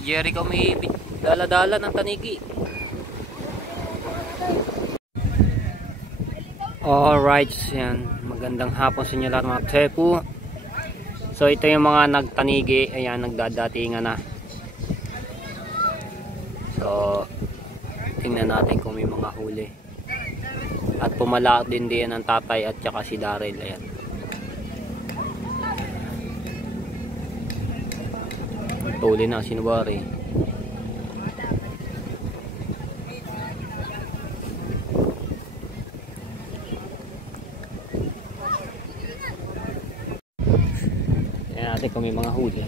Jerry kami dala-dala ng tanigi. Alright, yan. Magandang hapon sa inyo lahat mga tepu. So ito yung mga nagtanigi. Ayan, nagdadatingan na. So tingnan natin kung may mga huli. At pumala din ang tatay at saka si Daryl. Ayan. Tuli na sinuwari. Tingnan natin kung may mga huli.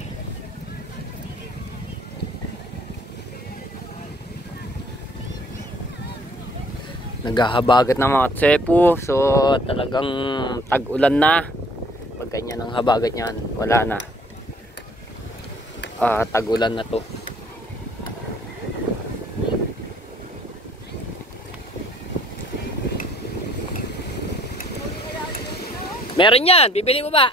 Naghahabagat na mga tsepo. So talagang tag-ulan na. Pag ganyan ang habagat niyan, wala na. Tag-ulan na to. Meron yan, bibili mo ba?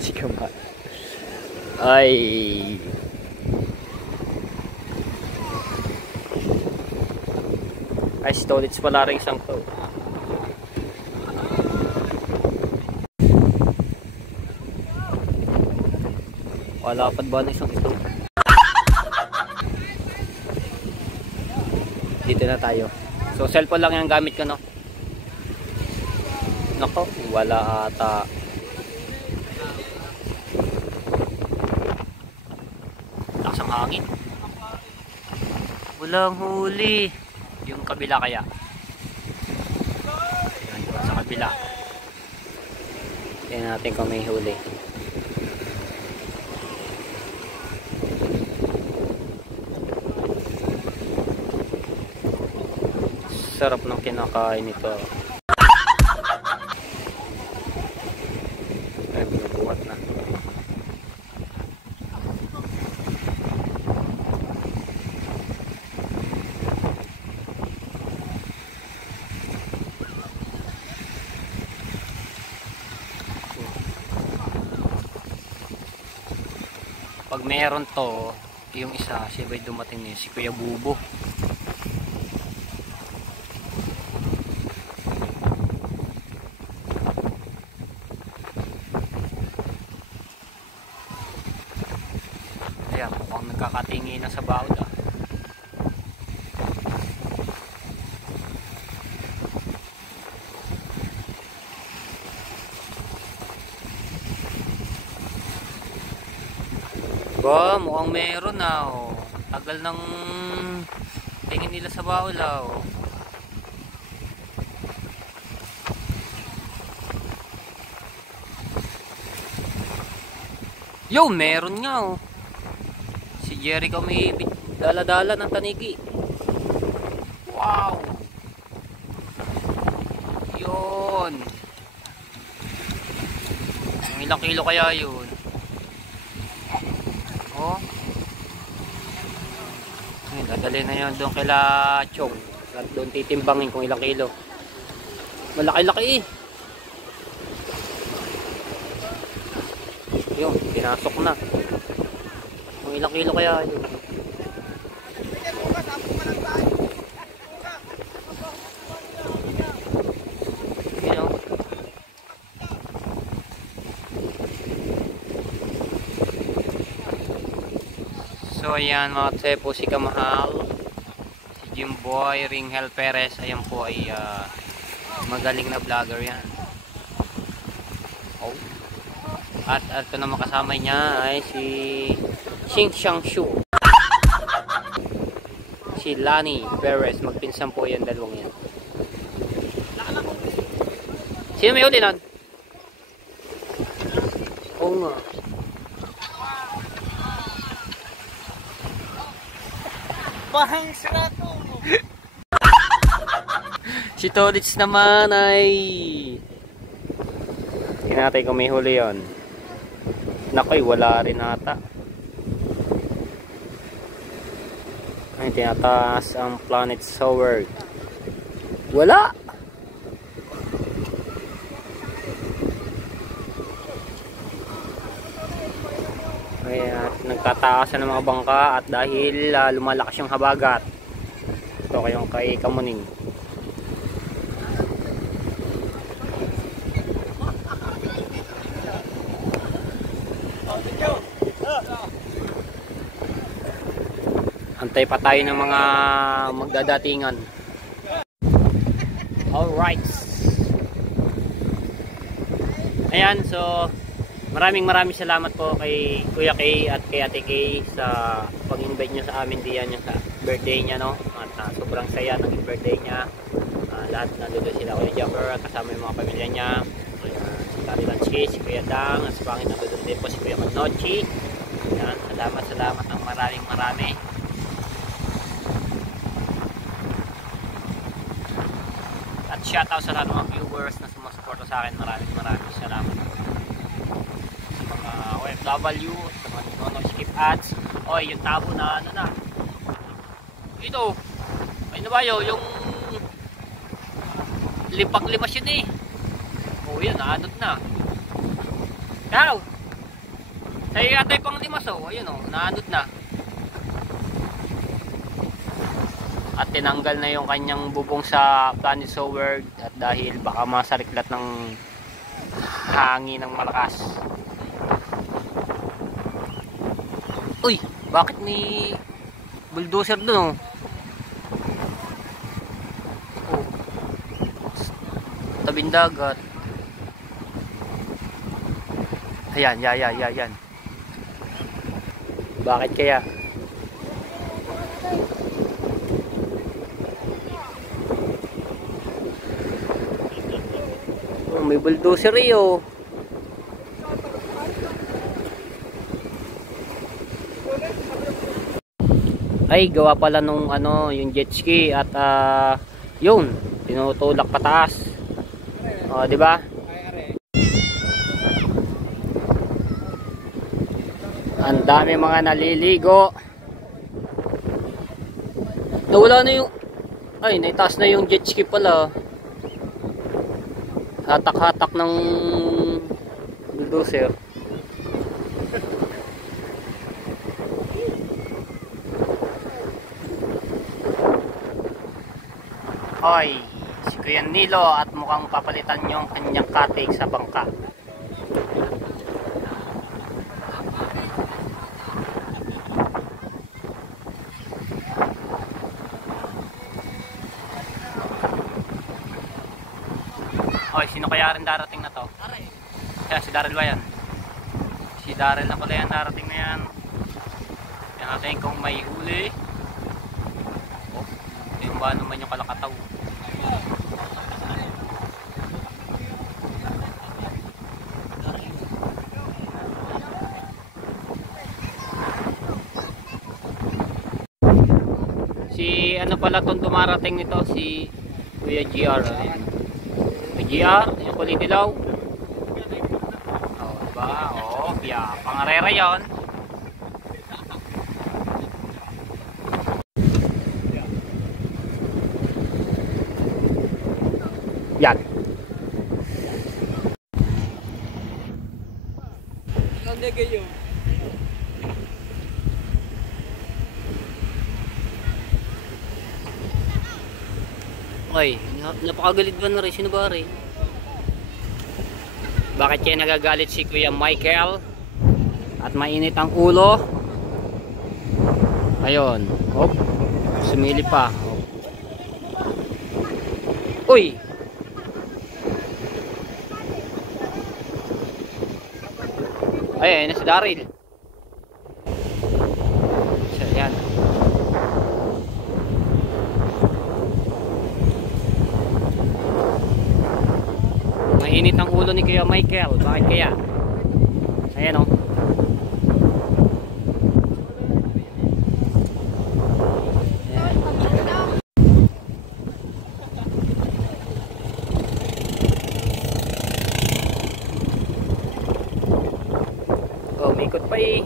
Si Kama. Ay. Ay, stolits pala rin isang to. Wala pa ba na isang ito? Dito na tayo. So cellphone lang yung gamit ko, no? Nako, wala ata. Lakas ang hangin. Walang huli. Yung kabila kaya. Ayan, sa kabila. Tingnan natin kung may huli. Sarap ng kinakain nito. Ay, binubuhat na. Pag meron to, yung isa, siya ba'y dumating niya, si Kuya Bubo. Ayan, mukhang nagkakatingi na sa bawd. Ba, mukhang meron na, oh. Tagal ng tingin nila sa bawal, oh. Yo, meron nga, oh. Si Jerry kami dala-dala ng tanigi. Wow. Yun. Ilang kilo kaya yun? Oh. Ayun, dadali na yun doon kila Chong. At doon titimbangin kung ilang kilo. Malaki-laki eh. Yun, pinasok na. Kung ilang kilo kaya yun. Yun. So ayan mga tsepo, si Kamahal, si Jimboy Ringhel Perez, ayan po ay magaling na vlogger yan. Oh. At ito na makasama niya ay si Xing Xiangshu, si Lani Perez, magpinsan po yan, dalawang yan. Sino may huli nun? Oo nga. Bahang sirato. Si Tolits naman ay hinatay kung may huli yun. Nakoy, wala rin ata. Ay, tinataas ang planet Sword. Wala. Kaya nagtataasan ng mga bangka at dahil lumalakas yung habagat. Ito kayong kay Kamuning. Antay pa tayo ng mga magdadatingan. Alright. Ayan, so maraming salamat po kay Kuya Kay at kay Ate Kay sa pag-invite nyo sa amin diyan yung sa birthday niya, no? At sobrang saya ng birthday niya. Lahat nandoon sila, Kuya Jumper, kasama yung mga pamilya niya. Si Kari Lanchi, si Kuya Dang, at sa pangit nandoon din po si Kuya Magnochi. Ayan, salamat ng marami. At shoutout sa lahat ng mga viewers na sumusuporta sa akin. Maraming salamat. Sa mga OFW, sa mga non-skip ads. Oy, yung tabo na ano na. Ito. Ay na ba yung lipas yun eh. Oh, yan, naanod na. Ikaw. Sa'yo yata yung pang limas, oh. Ayun, oh, naanod na. At tinanggal na yung kanyang bubong sa Planet Sower at dahil baka masariklat ng hangin ng malakas. Uy, bakit may bulldozer dun, oh? Oh. Tabing dagat. Ayan, yan. Bakit kaya? May bulldozer iyo. Ay, gawa pala nung ano, yung jet ski at yun, tinutulak pataas. Oh, di ba? Ang dami mga naliligo. Nawala na yung ay, naitaas na yung jet ski pala. Hatak-hatak ng bulldozer. Hoy, si Kuya Nilo at mukhang papalitan yung kanyang katig sa bangka. Hoy, sino kaya rin darating na to? Kaya si Daryl ba yan? Si Daryl na pala yan, darating na yan. Yan natin kung may huli. Oh, ito yung ba naman yung kalakataw. Si ano pala itong dumarating nito, si Kuya GR. GR, yung kulay dilaw. Oh, diba? Oh, yeah. Pangarera yon. Yan. Nagdagay yun. Oy, napakagalit ba na rin? Sino ba rin? Bakit kaya nagagalit si Kuya Michael? At mainit ang ulo? Ayun. Hop. Sumili pa. Hop. Uy! Ay, ayun na si Daryl. So, yan. Mainit ang ulo ni Kuya Michael. Bakit kaya? Ayan, oh. Oh, may ikot pa eh.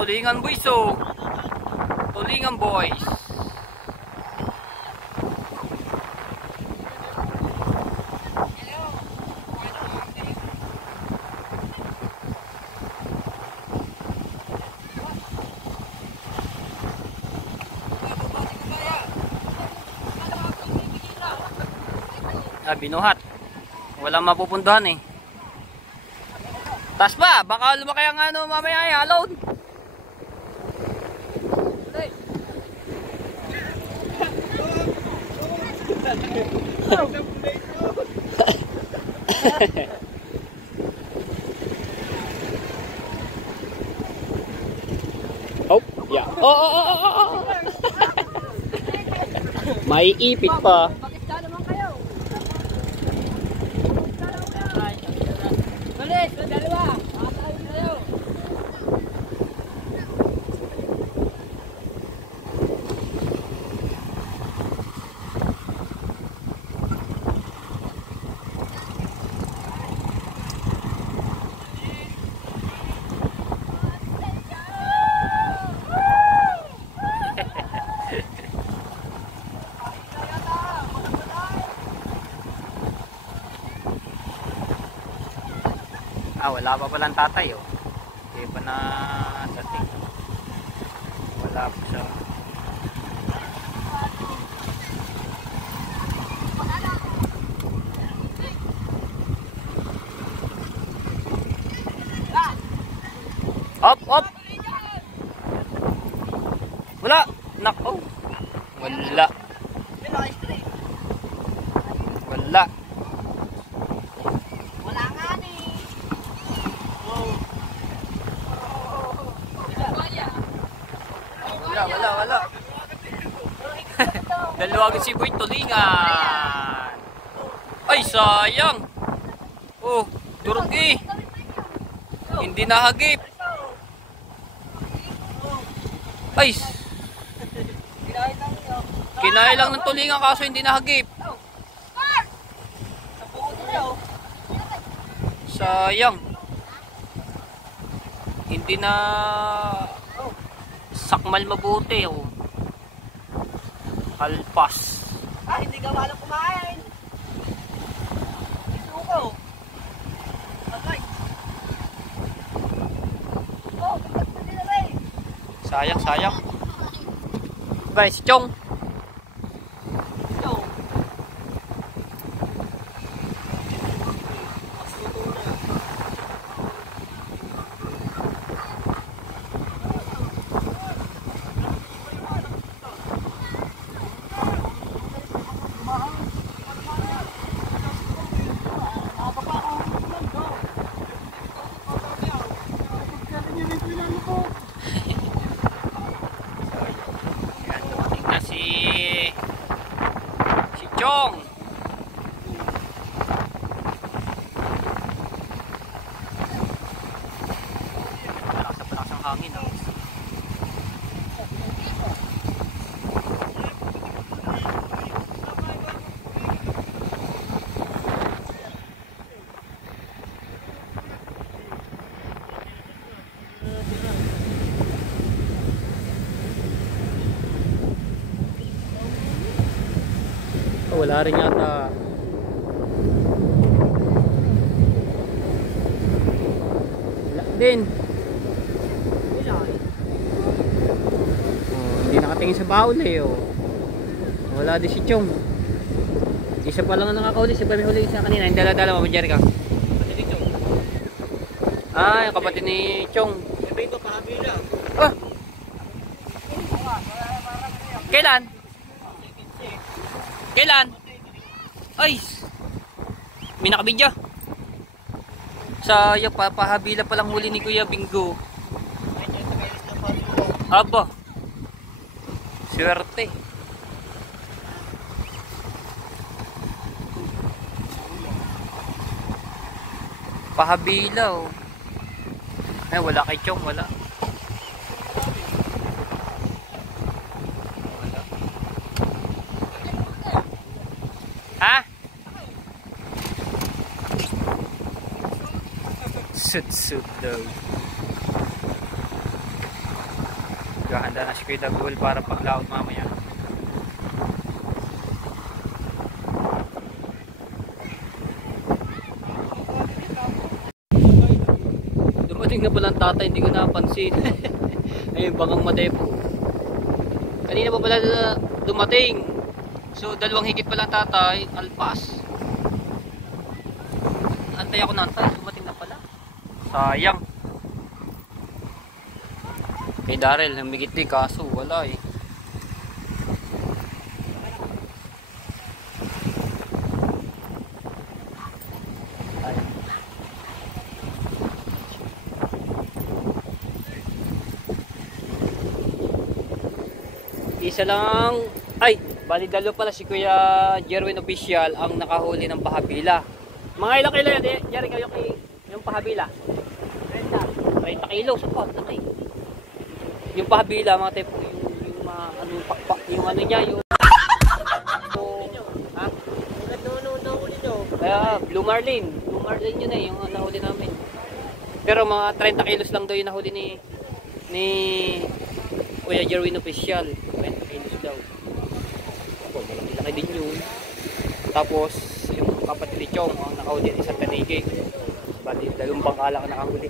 Tulingan boys, oh. Tulingan boys. binuhat. Walang mapupuntahan eh. Tas pa, baka lumaki ang ano mamaya ay alone. Oh, yeah. Oh. May ipit pa. Ulit, dalawa. Wala pa palang tatay oh. Hindi pa na dating. Wala pa siya. Op. Wala. Nako. Wala. Wala. Wala. Dalawang si Boy tulingan. Ay, sayang. Oh, durog eh. Hindi nahagip. Ay. Kinain lang ng tulingan kaso hindi nahagip. Sayang. Hindi na sakmal mabuti oh. Halpas. Hindi ka malang kumain. Isuko. Agay. Oh, bigyan nila rin. Sayang. Bye, si Chong. Chong. Malakas ang hangin oh. Wala rin yata. Wala din. Hindi nakatingin sa baul eh oh. Wala din si Chong. Isa pa lang ang nakakauli. Siya ba may huli sa kanina? Yung dala-dala mo, Jerica. Yung kapatid ni Chong. Ito pahabila. Ah! Kailan? Ay! May nakabidya. Sayang, papahabila palang huli ni Kuya Bingo. Aba. Swerte. Pahabila oh. Ay, wala kay Chong, wala. Ha? Sut daw. Gahanda na si Kuya Dagul para paglaot mamaya. Dumating na pala ang tatay, hindi ko napansin. Ayun, bangang madepo. Kanina pa pala dumating. So, dalawang higit pala tatay, alpas. naghihintay ako nantay. Dumating na pala. Sayang. Kay Daryl, humigit din kaso wala eh. Isa lang, ay, bali dalo pala si Kuya Jerwin Official ang nakahuli ng pahabila. Mga ilang kilo yan, Jerry, kayo kay yung pahabila? 30 kilo, sapat, okay. Yung pahabila, mga tipo, yung ano, yung ano niya, yung ha? Kaya, Blue Marlin yun eh, yung nahuli namin. Pero mga 30 kilos lang daw yung nahuli ni Kuya Jerwin Official. 20 kilos daw. Ako, malaki din yun. Tapos, yung kapatid ni Chong, ang nakahuli isang tanigig. Bali, dalawang bangkala ang nakahuli.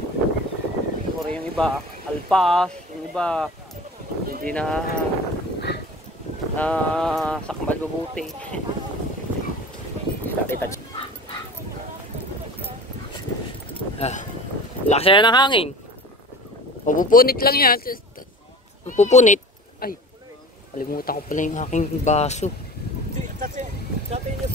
Pero yung iba, alpas, yung iba, hindi na sakmal mabuti. Lakas na ng hangin. Pupunit lang yan. Pupunit. Ay, kalimutan ko pala yung aking baso. Sabi niyo